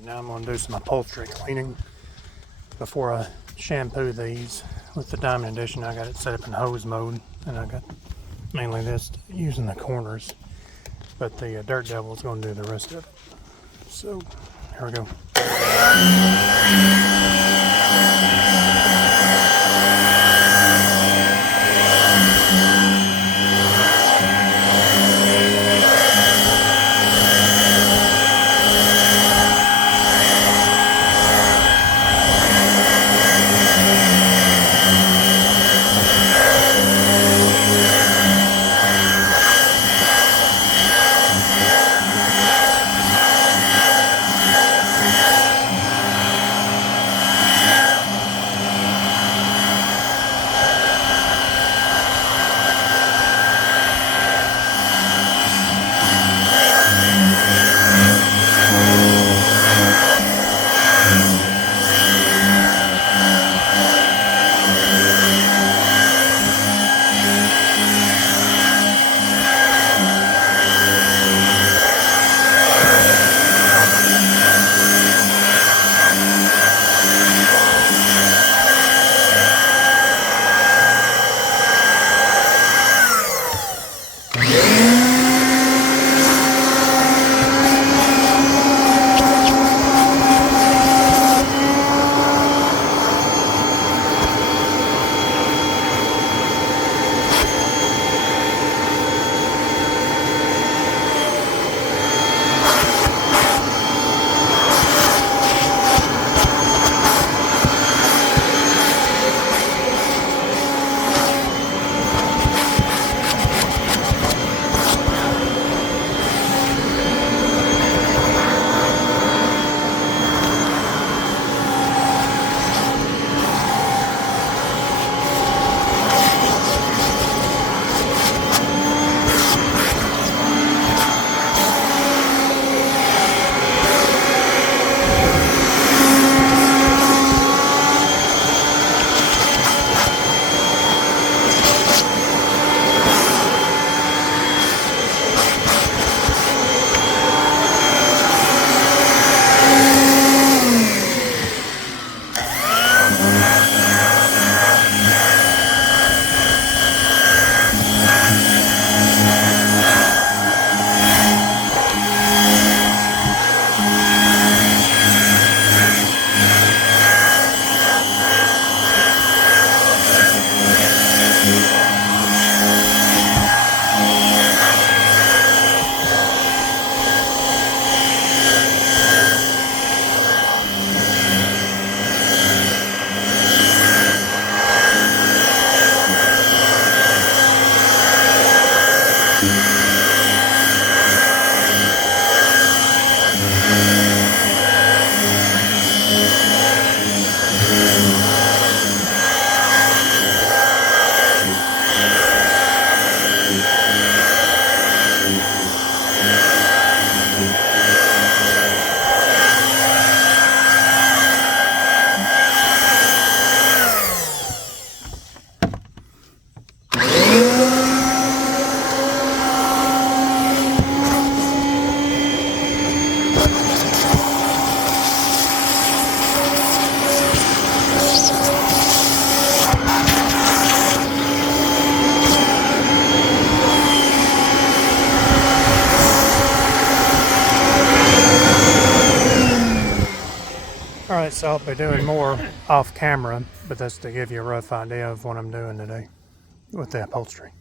Now I'm going to do some upholstery cleaning before I shampoo these. With the Diamond Edition, I got it set up in hose mode, and I got mainly this using the corners, but the Dirt Devil is going to do the rest of it. So here we go. Alright, so I'll be doing more off camera, but that's to give you a rough idea of what I'm doing today with the upholstery.